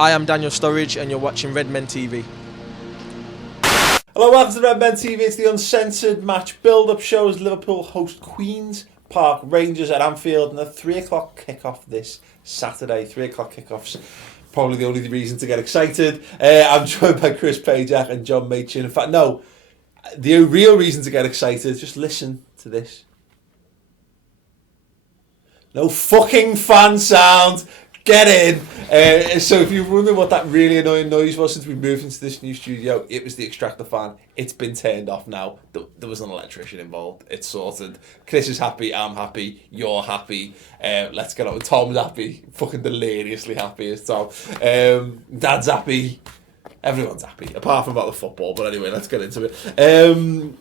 Hi, I'm Daniel Sturridge and you're watching Redmen TV. Hello, welcome to Redmen TV. It's the Uncensored match build-up show as Liverpool host Queen's Park Rangers at Anfield, and a 3 o'clock kickoff this Saturday. 3 o'clock kickoffs, probably the only reason to get excited. I'm joined by Chris Pajak and John Machin. In fact, no, the real reason to get excited, just listen to this. No fucking fan sound. Get in. So if you're wondering what that really annoying noise was since we moved into this new studio, it was the extractor fan. It's been turned off now. There was an electrician involved. It's sorted. Chris is happy. I'm happy. You're happy. Let's get on. Tom's happy. Fucking deliriously happy as Tom. Dad's happy. Everyone's happy. Apart from about the football. But anyway, let's get into it.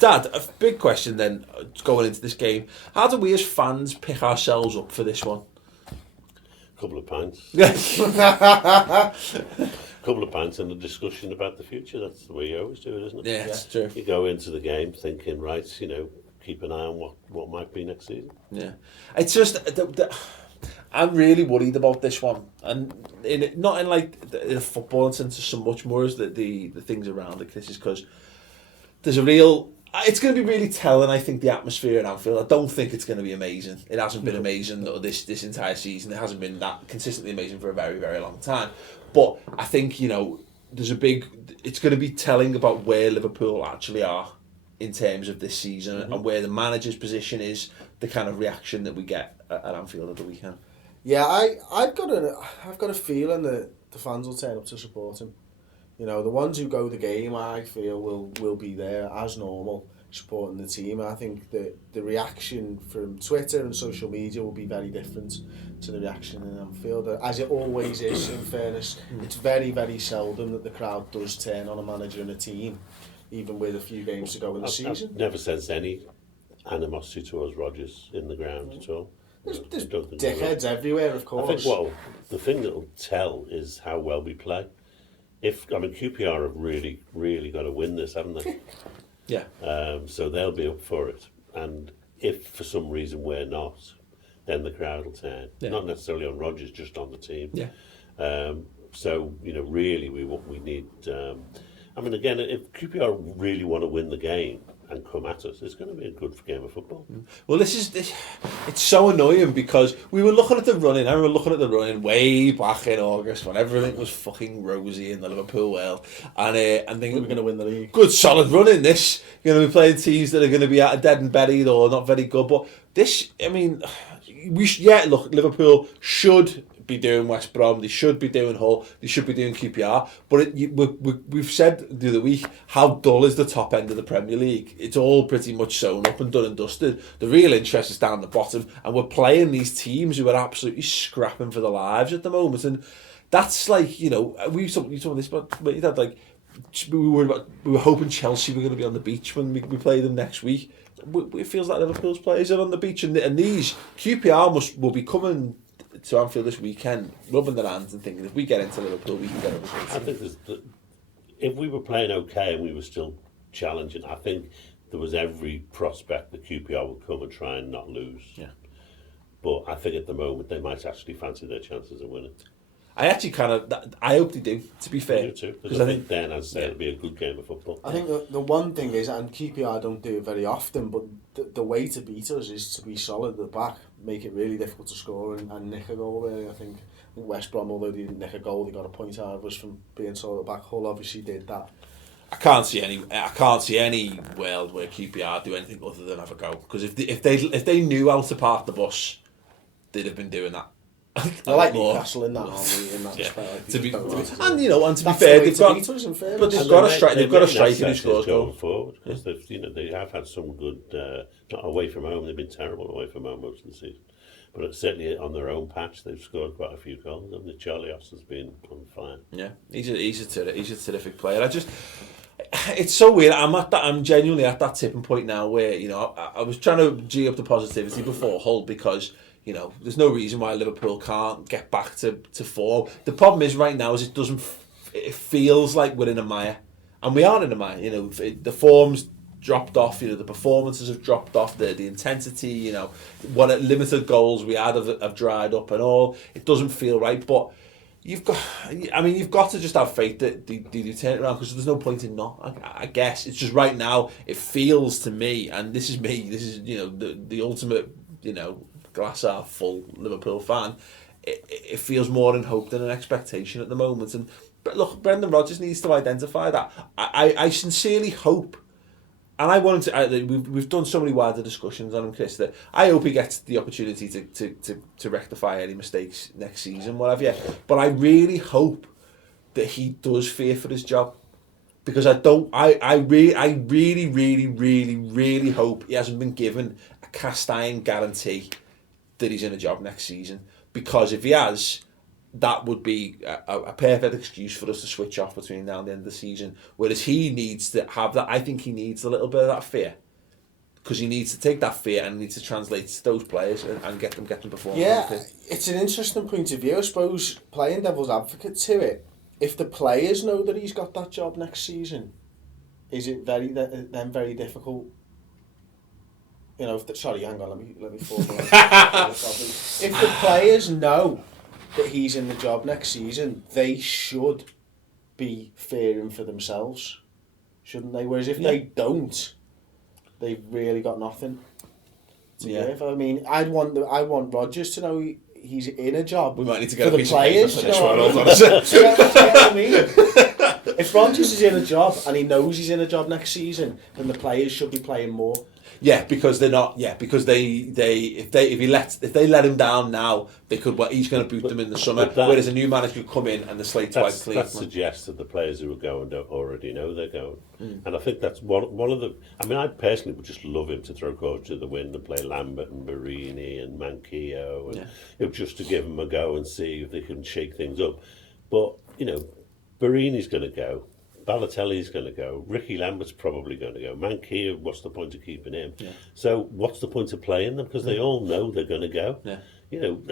Dad, a big question then going into this game. How do we as fans pick ourselves up for this one? Couple of pints. Couple of pints and a discussion about the future. That's the way you always do it, isn't it? Yeah, it's true. You go into the game thinking, right, keep an eye on what might be next season. Yeah. It's just, I'm really worried about this one. And not in the football sense so much, more as the things around it. This is because there's a real... It's going to be really telling, I think, the atmosphere in Anfield. I don't think it's going to be amazing. It hasn't been amazing this entire season. It hasn't been that consistently amazing for a very, very long time. But I think, there's it's going to be telling about where Liverpool actually are in terms of this season and where the manager's position is, the kind of reaction that we get at Anfield at the weekend. Yeah, I've got a feeling that the fans will turn up to support him. The ones who go the game, I feel, will be there as normal, supporting the team. I think that the reaction from Twitter and social media will be very different to the reaction in Anfield, as it always is, in fairness. It's very, very seldom that the crowd does turn on a manager and a team, even with a few games to go in the season. I've never sensed any animosity towards Rodgers in the ground at all. There's dickheads everywhere, of course. I think, the thing that will tell is how well we play. QPR have really, really got to win this, haven't they? Yeah. So they'll be up for it. And if for some reason we're not, then the crowd will turn. Yeah. Not necessarily on Rodgers, just on the team. Yeah. Really we need... again, if QPR really want to win the game and come at us, it's going to be a good game of football. Well, it's so annoying because we were looking at the running. I remember looking at the running way back in August when everything was fucking rosy in the Liverpool world, and thinking we were going to win the league. Good solid running. This you're going to be playing teams that are going to be out of dead and buried or not very good. But this, look, Liverpool should be doing West Brom, they should be doing Hull, they should be doing QPR, but we've said the other week how dull is the top end of the Premier League. It's all pretty much sewn up and done and dusted. The real interest is down the bottom, and we're playing these teams who are absolutely scrapping for their lives at the moment, and that's you told this, but that we were hoping Chelsea were going to be on the beach when we play them next week. It feels like Liverpool's players are on the beach, and these QPR will be coming to Anfield this weekend, rubbing their hands and thinking, if we get into Liverpool, we can get over. I think if we were playing okay and we were still challenging, I think there was every prospect that QPR would come and try and not lose. Yeah. But I think at the moment they might actually fancy their chances of winning. I actually I hope they do, to be fair. I do too, because I think then, as I say, it'll be a good game of football. I think the one thing is, and QPR don't do it very often, but the way to beat us is to be solid at the back, make it really difficult to score and nick a goal, really. I think West Brom, although they didn't nick a goal, they got a point out of us from being solid at the back. Hull obviously did that. I can't see any world where QPR do anything other than have a go, because if they knew how to park the bus, they'd have been doing that. I like Newcastle in that respect. To be fair, they've got a striker who scores going forward, because they have had some good not away from home. They've been terrible away from home most of the season, but certainly on their own patch they've scored quite a few goals. And Charlie Austin's been on fire. Yeah, he's a terrific player. It's so weird. I'm genuinely at that tipping point now where I was trying to G up the positivity before Hull because there's no reason why Liverpool can't get back to form. The problem is right now is it feels like we're in a mire, and we are in a mire. The form's dropped off. The performances have dropped off. The intensity. What limited goals we had have dried up and all. It doesn't feel right, but you've got to just have faith that they turn it around, because there's no point in not. I guess it's just right now it feels to me, and this is the ultimate glass half full Liverpool fan. It feels more in hope than an expectation at the moment. But look, Brendan Rodgers needs to identify that. I sincerely hope. And I want to. We've done so many wider discussions on him, Chris, that I hope he gets the opportunity to rectify any mistakes next season, whatever. Yeah. But I really hope that he does fear for his job, because I don't. I really hope he hasn't been given a cast iron guarantee that he's in a job next season. Because if he has, that would be a perfect excuse for us to switch off between now and the end of the season. Whereas he needs to have that. I think he needs a little bit of that fear, because he needs to take that fear and needs to translate to those players and get them performing. Yeah, it's an interesting point of view. I suppose, playing devil's advocate to it, if the players know that he's got that job next season, is it then very difficult? Sorry, hang on, let me formulate. If the players know that he's in the job next season, they should be fearing for themselves, shouldn't they? Whereas if they don't, they've really got nothing to give. I mean, I want Rodgers to know he's in a job. We might need to get for a the piece players. Of paper. If Rodgers is in a job and he knows he's in a job next season, then the players should be playing more. Yeah, because they're not. Yeah, because if they let him down now, they could. Well, he's going to boot them in the summer. Whereas a new manager could come in and the slate's wiped clean. That suggests that the players who are going don't already know they're going, and I think that's one of the. I mean, I personally would just love him to throw caution to the wind and play Lambert and Barini and Manquillo, and just to give them a go and see if they can shake things up. But Barini's going to go. Balotelli's going to go. Ricky Lambert's probably going to go. Manquillo, what's the point of keeping him? Yeah. So what's the point of playing them? Because they all know they're going to go. Yeah.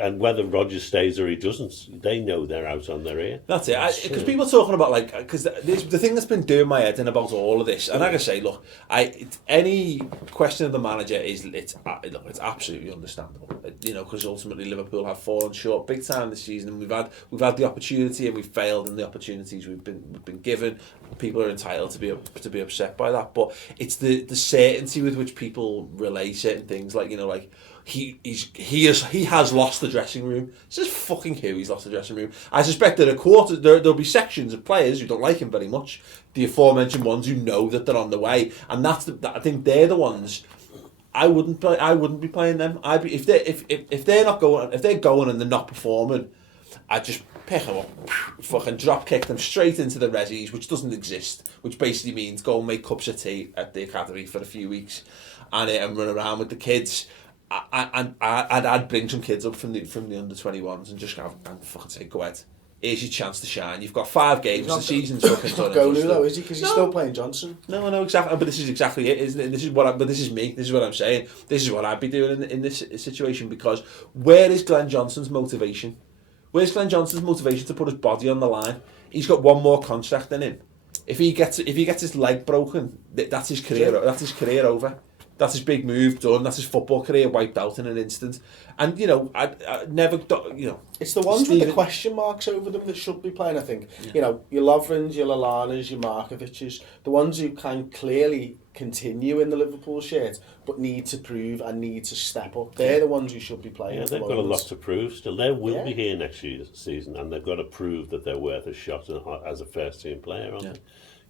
And whether Rodgers stays or he doesn't, they know they're out on their ear. That's it. Because people are talking about, because the thing that's been doing my head in about all of this, and like I say, look, any question of the manager it's absolutely understandable. Because ultimately Liverpool have fallen short big time this season, and we've had the opportunity and we've failed in the opportunities we've been given. People are entitled to be upset by that, but it's the certainty with which people relay certain things, he has lost the dressing room. It's just fucking who he's lost the dressing room. I suspect that there'll be sections of players who don't like him very much, the aforementioned ones who know that they're on the way, and I think they're the ones. I wouldn't be playing them. If they're not going, if they're going and they're not performing, I'd just pick them up, fucking drop kick them straight into the resis, which doesn't exist, which basically means go and make cups of tea at the academy for a few weeks and run around with the kids. I'd bring some kids up from the under-21s and just fucking say, go ahead, here's your chance to shine. You've got 5 games, the season's fucking done. Go new though, is he? Because he's still playing Johnson. No, I know exactly, but this is exactly it, isn't it? This is me. This is what I'm saying. This is what I'd be doing in this situation, because where is Glenn Johnson's motivation? Where's Glenn Johnson's motivation to put his body on the line? He's got one more contract in him. If he gets his leg broken, that's his career. Sure. That's his career over. That's his big move done. That's his football career wiped out in an instant. And I never, it's the ones with the question marks over them that should be playing. I think your Lovrins, your Lallanas, your Markovic's, the ones who can clearly continue in the Liverpool shirt but need to prove and need to step up. They're the ones who should be playing. Yeah, they've got a lot to prove still. They will be here next season, and they've got to prove that they're worth a shot as a first team player.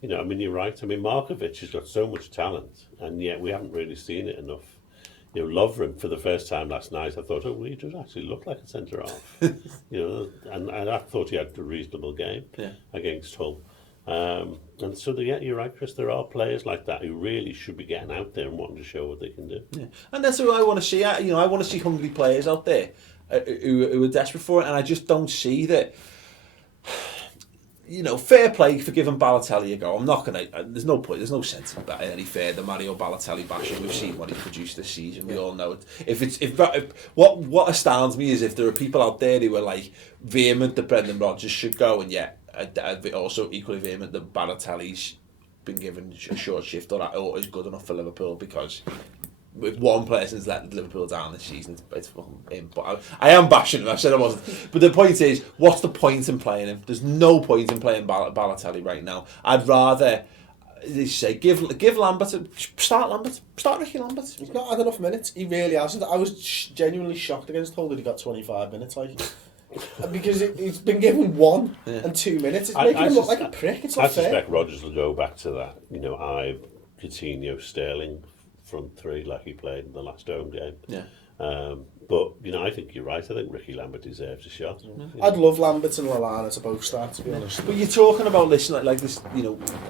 You're right. I mean, Markovic has got so much talent, and yet we haven't really seen it enough. Lovren for the first time last night, I thought, he does actually look like a centre half. And I thought he had a reasonable game against Hull. And so, you're right, Chris. There are players like that who really should be getting out there and wanting to show what they can do. Yeah. And that's what I want to see. I want to see hungry players out there who are desperate for it, and I just don't see that. Fair play for giving Balotelli a go. I'm not going to... There's no point. There's no sense in that any fair. The Mario Balotelli bashing. We've seen what he produced this season. We all know it. What astounds me is if there are people out there who are vehement that Brendan Rodgers should go, and yet also equally vehement that Balotelli's been given a short shift or is good enough for Liverpool, because if one person's let Liverpool down this season, it's fucking him. But I am bashing him. I said I wasn't. But the point is, what's the point in playing him? There's no point in playing Balotelli right now. I'd rather, as you say, give Lambert start Ricky Lambert. He's not had enough minutes. He really hasn't. I was genuinely shocked against Hull that he got 25 minutes. Like, because he's been given 1 and 2 minutes. It's making him look like a prick. It's not fair. I suspect Rodgers will go back to that. Ive, Coutinho, Sterling front three like he played in the last home game. Yeah. But I think you're right. I think Ricky Lambert deserves a shot. I'd love Lambert and Lallana to both start, to be honest. But you're talking about like this,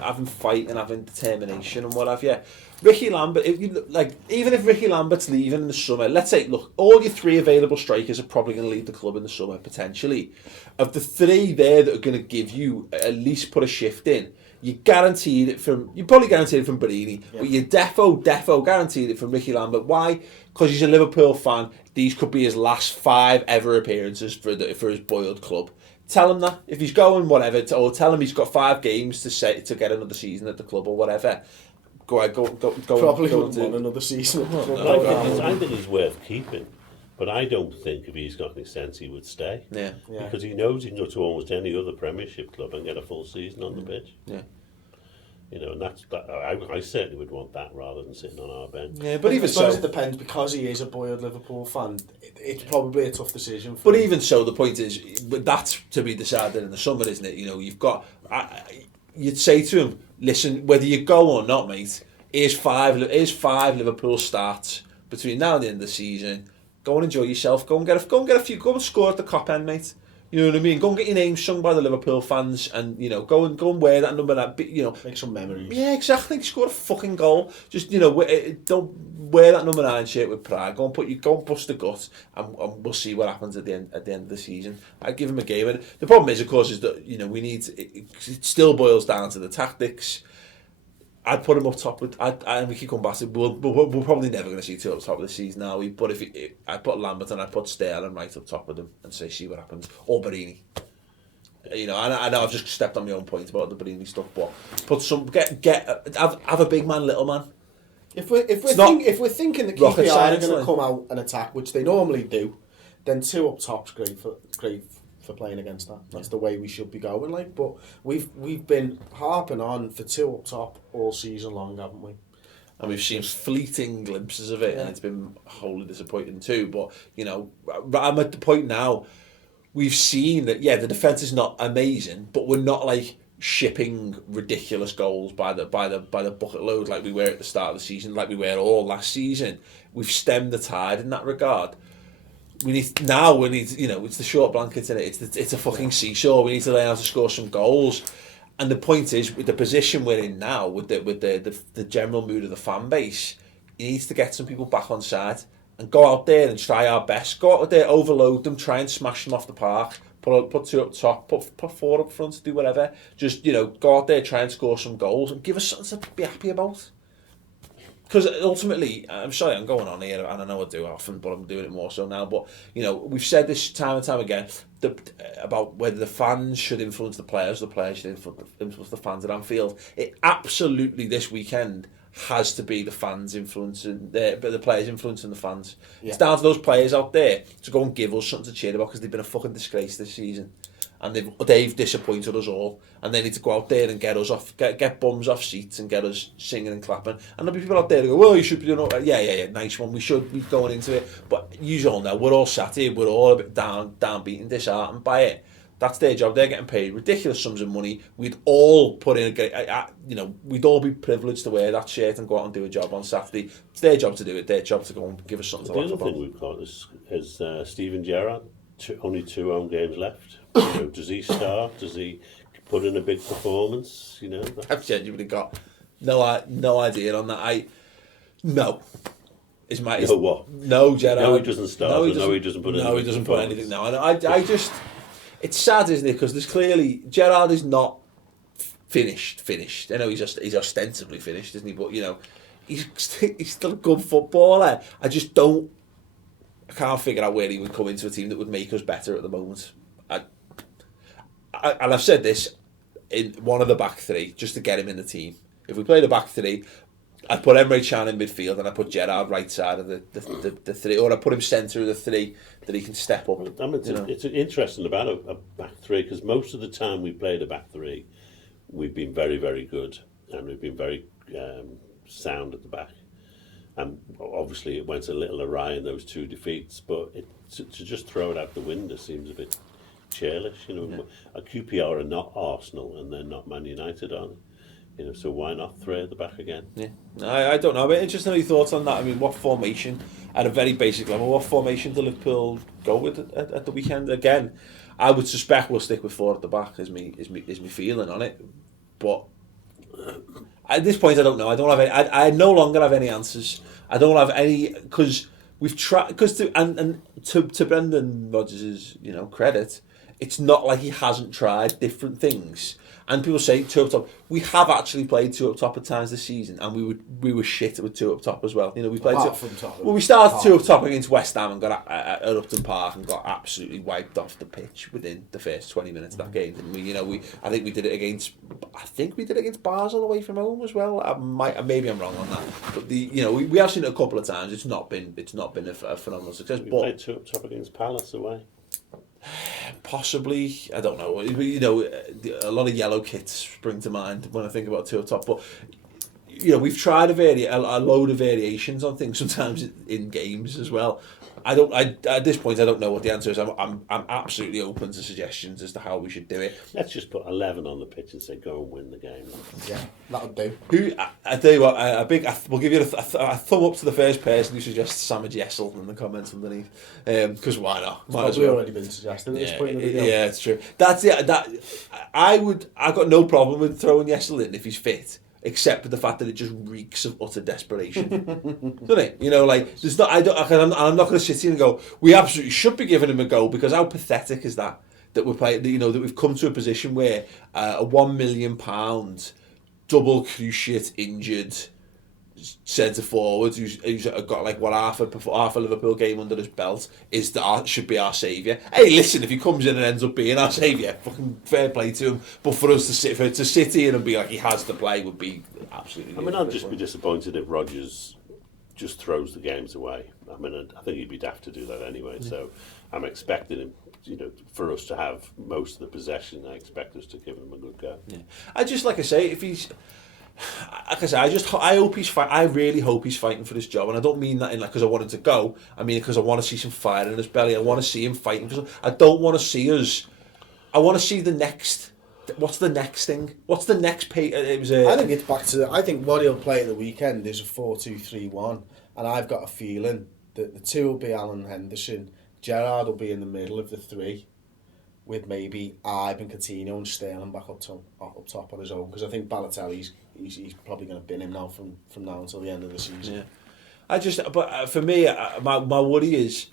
having fight and having determination and what have you. Ricky Lambert, even if Ricky Lambert's leaving in the summer, let's say, look, all your 3 available strikers are probably going to leave the club in the summer potentially. Of the 3 there that are going to give you at least put a shift in, you probably guaranteed it from Barini, but you defo guaranteed it from Ricky Lambert. Why? Because he's a Liverpool fan. These could be his last 5 ever appearances for his boiled club. Tell him that if he's going whatever, or tell him he's got 5 games to get another season at the club or whatever. Go. Probably wouldn't want another season. I think he's worth keeping. But I don't think if he's got any sense he would stay. Yeah. Because he knows he can go to almost any other Premiership club and get a full season on the pitch. Yeah. And that's that. I certainly would want that rather than sitting on our bench. Yeah, but even so, it depends, because he is a boiled Liverpool fan. It's probably a tough decision. But even so, the point is, that's to be decided in the summer, isn't it? You've got. You'd say to him, listen, whether you go or not, mate, here's 5 Liverpool starts between now and the end of the season. Go and enjoy yourself. Go and get a few. Go and score at the Cop End, mate. You know what I mean? Go and get your name sung by the Liverpool fans, and go and wear that number. Make some memories. Yeah, exactly. Score a fucking goal. Just don't wear that number 9 shirt with pride. Go and bust a gut, and we'll see what happens at the end of the season. I'd give him a game. And the problem is, of course, is that we need. It still boils down to the tactics. I'd put him up top and we keep coming back to we're probably never going to see 2 up top of the season, are we? But if I'd put Lambert and I'd put Sterling right up top with them and see what happens. Or Barini. I know I've just stepped on my own point about the Barini stuff, but put some have a big man, little man. If we're thinking that QPR are going to come out and attack, which they normally do, then 2 up top's great for playing against that. That's the way we should be going. But we've been harping on for 2 up top all season long, haven't we? And we've seen fleeting glimpses of it, and it's been wholly disappointing too. But I'm at the point now. We've seen that the defence is not amazing, but we're not shipping ridiculous goals by the bucket load like we were at the start of the season, like we were all last season. We've stemmed the tide in that regard. We need, it's the short blankets in it. It's a fucking seesaw. We need to learn how to score some goals. And the point is, with the position we're in now, with the general mood of the fan base, he needs to get some people back on side and go out there and try our best. Go out there, overload them, try and smash them off the park. Put 2 up top, put 4 up front, do whatever. Just go out there, try and score some goals, and give us something to be happy about. Because ultimately, I'm sorry I'm going on here, and I know I do often, but I'm doing it more so now. But we've said this time and time again about whether the fans should influence the players should influence the fans at Anfield. It absolutely this weekend has to be the fans influencing the players influencing the fans. Yeah. It's down to those players out there to go and give us something to cheer about, because they've been a fucking disgrace this season. And they've disappointed us all, and they need to go out there and get us off, get bums off seats and get us singing and clapping. And there'll be people out there who go, well, you should be doing all yeah, nice one, we should be going into it. But you all know, we're all sat here, we're all a bit downbeaten, disheartened by it. That's their job. They're getting paid ridiculous sums of money. We'd all put in we'd all be privileged to wear that shirt and go out and do a job on Saturday. It's their job to do it. Their job to go and give us something to laugh about. The other thing we've got is Steven Gerrard. Only 2 home games left. Does he start? Does he put in a big performance? I've genuinely got no idea on that. No. No, Gerrard. No, he doesn't start. No, he doesn't put in. No, he doesn't put anything now. And I just, it's sad, isn't it? Because there's clearly Gerrard is not finished. I know he's ostensibly finished, isn't he? But he's still a good footballer. I can't figure out where he would come into a team that would make us better at the moment. And I've said this in one of the back 3 just to get him in the team. If we played a back 3, I'd put Emre Can in midfield and I put Gerrard right side of the three, or I put him centre of the three that he can step up. I mean, it's interesting about a back three, because most of the time we played a back three, we've been very, very good, and we've been very sound at the back. And obviously it went a little awry in those 2 defeats, but to just throw it out the window seems a bit churlish. A QPR are not Arsenal and they're not Man United, are they? So why not throw at the back again? Yeah, I don't know. But interesting your thoughts on that. I mean, what formation, at a very basic level, what formation do Liverpool go with at the weekend? Again, I would suspect we'll stick with 4 at the back. Is me feeling on it, but at this point, I don't know. I don't have any. I no longer have any answers. I don't have any, because we've tried. Because to Brendan Rodgers' credit, it's not like he hasn't tried different things. And people say 2 up top. We have actually played 2 up top at times this season, and we were shit with 2 up top as well. We played we started 2 up top against West Ham and got at Upton Park and got absolutely wiped off the pitch within the first 20 minutes of that game. Didn't we? I think we did it against Basel away from home as well. Maybe I'm wrong on that, but we have seen it a couple of times. It's not been a phenomenal success. We played 2 up top against Palace away. Possibly, I don't know. A lot of yellow kits spring to mind when I think about 2 up top. But we've tried a load of variations on things sometimes in games as well. At this point, I don't know what the answer is. I'm absolutely open to suggestions as to how we should do it. Let's just put 11 on the pitch and say go and win the game. Yeah, that'll do. I tell you what, we'll give you a thumb up to the first person who suggests Samad Yessel in the comments underneath. Because why not? It's probably already been suggested at this point in the video. Yeah, it's true. That's it. I've got no problem with throwing Yessel in if he's fit. Except for the fact that it just reeks of utter desperation, doesn't it? There's not. I'm not going to sit here and go, we absolutely should be giving him a go, because how pathetic is that we're playing? That we've come to a position where a £1 million double cruciate injured centre forward who's got half a Liverpool game under his belt should be our saviour. Hey, listen, if he comes in and ends up being our saviour, fucking fair play to him. But for us to sit here and be like he has to play would be absolutely. I mean, I'd just be disappointed if Rodgers just throws the games away. I mean, I think he'd be daft to do that anyway. So I'm expecting him, for us to have most of the possession. I expect us to give him a good go. Yeah, if he's. Like I say, I hope he's I really hope he's fighting for this job, and I don't mean that in because I want him to go. I mean because I want to see some fire in his belly. I want to see him fighting for something. I don't want to see us. I want to see the next. What's the next thing? What's the next pay? I think it's back to. I think what he'll play at the weekend is a 4-2-3-1, and I've got a feeling that the 2 will be Alan Henderson. Gerrard will be in the middle of the 3. With maybe Ibe and Coutinho and Sterling back up top on his own, because I think Balotelli's he's probably going to bin him now from now until the end of the season. Yeah, but for me, my worry is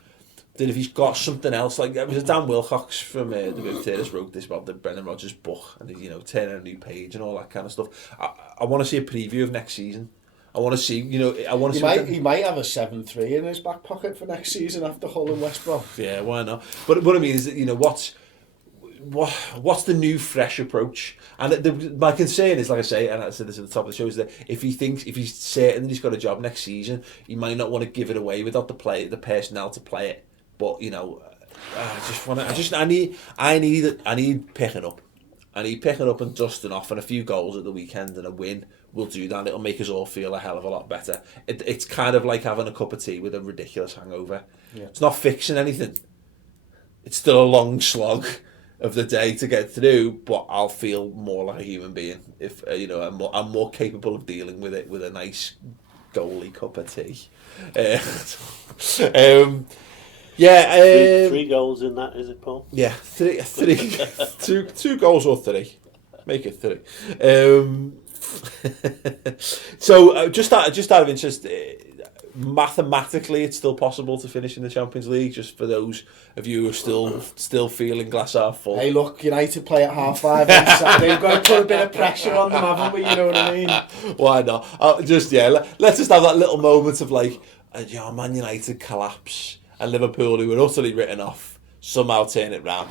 that if he's got something else, like it was Dan Wilcox from the Big Terrace wrote this about the Brendan Rodgers book, and he's turning a new page and all that kind of stuff. I want to see a preview of next season. I want to see, He might have a 7-3 in his back pocket for next season after Hull and West Brom. Yeah, why not? But what I mean is that what's the new fresh approach? And my concern is, like I say, and I said this at the top of the show, is that if he's certain that he's got a job next season, he might not want to give it away without the personnel to play it. But I need picking up. I need picking up and dusting off, and a few goals at the weekend and a win will do that. It'll make us all feel a hell of a lot better. It's kind of like having a cup of tea with a ridiculous hangover. Yeah. It's not fixing anything. It's still a long slog of the day to get through, but I'll feel more like a human being if I'm more capable of dealing with it with a nice goalie cup of tea. 3 goals in that, is it, Paul? Yeah, 3 2 goals or 3. Make it 3. So just out of interest, mathematically it's still possible to finish in the Champions League, just for those of you who are still feeling glass half full. Hey look, United play at 5:30 on Saturday. We've got to put a bit of pressure on them, haven't we? You know what I mean? Why not? Let's just have that little moment of Man United collapse and Liverpool, who were utterly written off, somehow turn it round.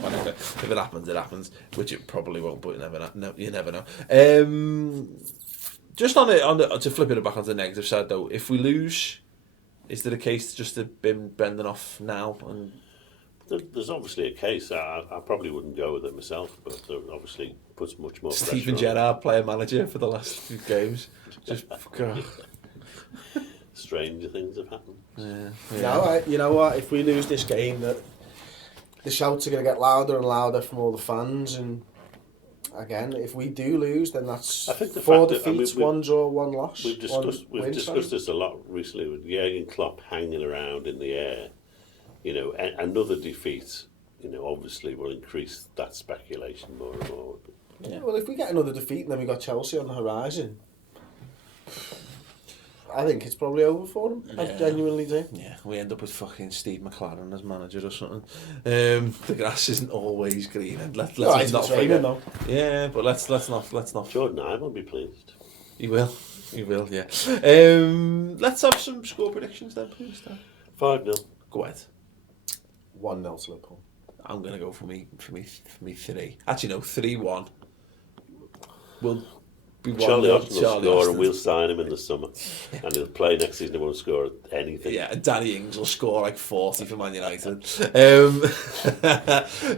Whatever. If it happens, it happens, which it probably won't, but you never know. Just to flip it back onto the negative side though, if we lose, is there a case just to bin Brendan off now? And there's obviously a case. I probably wouldn't go with it myself, but it obviously puts much more Steven pressure on Gerrard, player manager for the last few games. Just stranger things have happened. Yeah. You know what? If we lose this game, the shouts are going to get louder and louder from all the fans. And again, if we do lose, then that's I think the 4 fact that, defeats, 1 draw, 1 loss. We've discussed this a lot recently with Jurgen Klopp hanging around in the air. You know, another defeat, you know, obviously will increase that speculation more and more. Yeah. Well, if we get another defeat and then we got Chelsea on the horizon, I think it's probably over for them. I genuinely do. Yeah, we end up with fucking Steve McLaren as manager or something. The grass isn't always green, and let's not forget. Yeah, but let's not. Jordan I will be pleased. He will, yeah. Let's have some score predictions then, please. 5-0. Go ahead. 1-0 to Liverpool. I'm gonna go for me 3. Actually, no, 3-1. We'll be Charlie Austin will score, and we'll sign him in the summer, and he'll play next season. He won't score anything. Yeah, and Danny Ings will score like 40 for Man United.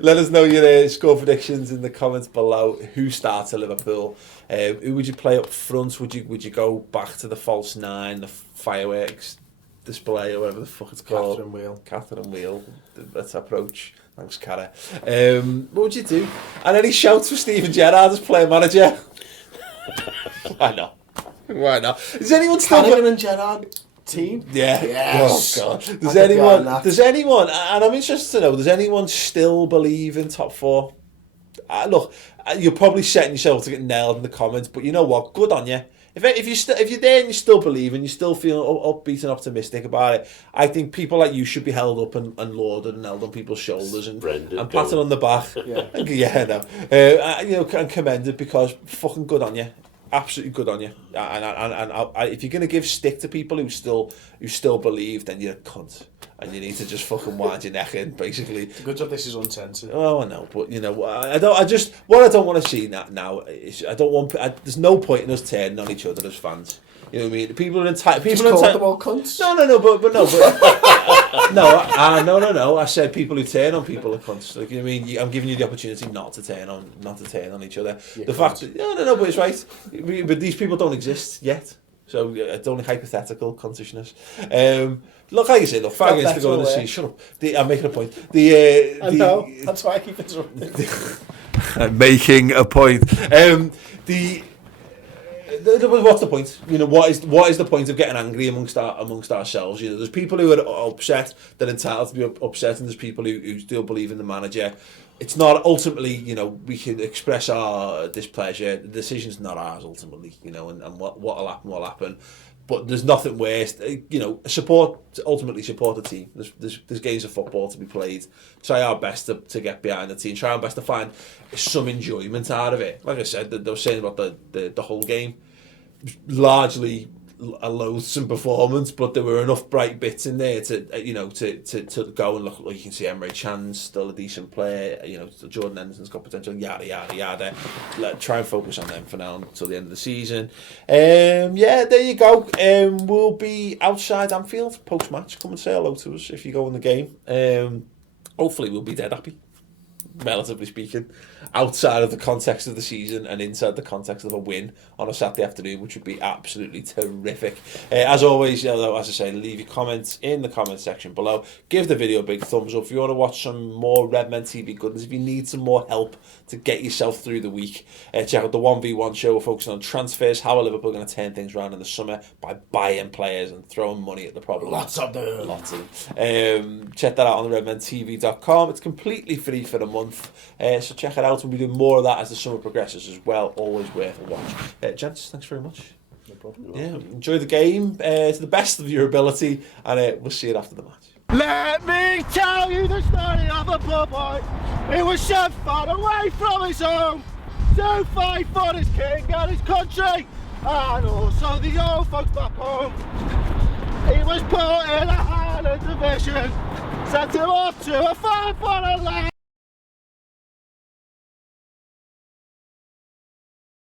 Let us know your score predictions in the comments below. Who starts at Liverpool? Who would you play up front? Would you go back to the false 9, the fireworks display, or whatever the fuck it's called? Catherine Wheel. Let's approach. Thanks, Cara. What would you do? And any shouts for Steven Gerrard as player manager? Why not? Does anyone still... Carragher and Gerrard team? Yeah. Yes. Oh, God. Does anyone, and I'm interested to know, does anyone still believe in top 4? Look, you're probably setting yourself to get nailed in the comments, but you know what? Good on you. If you're there and you still believe and you still feel upbeat and optimistic about it, I think people like you should be held up and lauded and held on people's shoulders and patted on the back. And commended, because fucking good on you. Absolutely good on you. And if you're going to give stick to people who still believe, then you're a cunt. And you need to just fucking wind your neck in, basically. It's a good job this is uncensored. Oh, I know, but you know, what I don't want to see now is there's no point in us turning on each other as fans. You know what I mean? People are entitled. People just call them all cunts. No. I said people who turn on people are cunts. Like, you know what I mean? I'm giving you the opportunity not to turn on each other. The fact that but it's right. But these people don't exist yet. So it's only hypothetical consciousness. Look, like I say, fag against the going to see. Shut up. I'm making a point. I know. That's why I keep interrupting. I'm making a point. What's the point? You know, what is the point of getting angry amongst ourselves? You know, there's people who are upset that are entitled to be upset, and there's people who still believe in the manager. It's not ultimately, you know, we can express our displeasure. The decision's not ours ultimately, you know, and what'll happen will happen. But there's nothing worse, you know. Ultimately support the team. There's games of football to be played. Try our best to get behind the team. Try our best to find some enjoyment out of it. Like I said, they were saying about the whole game, largely a loathsome performance, but there were enough bright bits in there to go and look. Like you can see, Emre Can's still a decent player. You know, Jordan Henderson's got potential. Yada yada yada. Try and focus on them for now until the end of the season. There you go. We'll be outside Anfield post match. Come and say hello to us if you go in the game. Hopefully, we'll be dead happy, relatively speaking, outside of the context of the season and inside the context of a win on a Saturday afternoon, which would be absolutely terrific. As always, as I say, leave your comments in the comment section below. Give the video a big thumbs up. If you want to watch some more Redmen TV goodness, if you need some more help to get yourself through the week, check out the 1v1 show. We're focusing on transfers. How are Liverpool going to turn things around in the summer by buying players and throwing money at the problem? Lots of them. Check that out on the redmentv.com. It's completely free for a month, so check it out. We'll be doing more of that as the summer progresses as well. Always worth a watch. Gents, thanks very much. No problem. Yeah, enjoy the game to the best of your ability, and we'll see you after the match. Let me tell you the story of a poor boy who was sent far away from his home to fight for his king and his country, and also the old folks back home. He was put in a Highland division, sent him up to a fight for a land.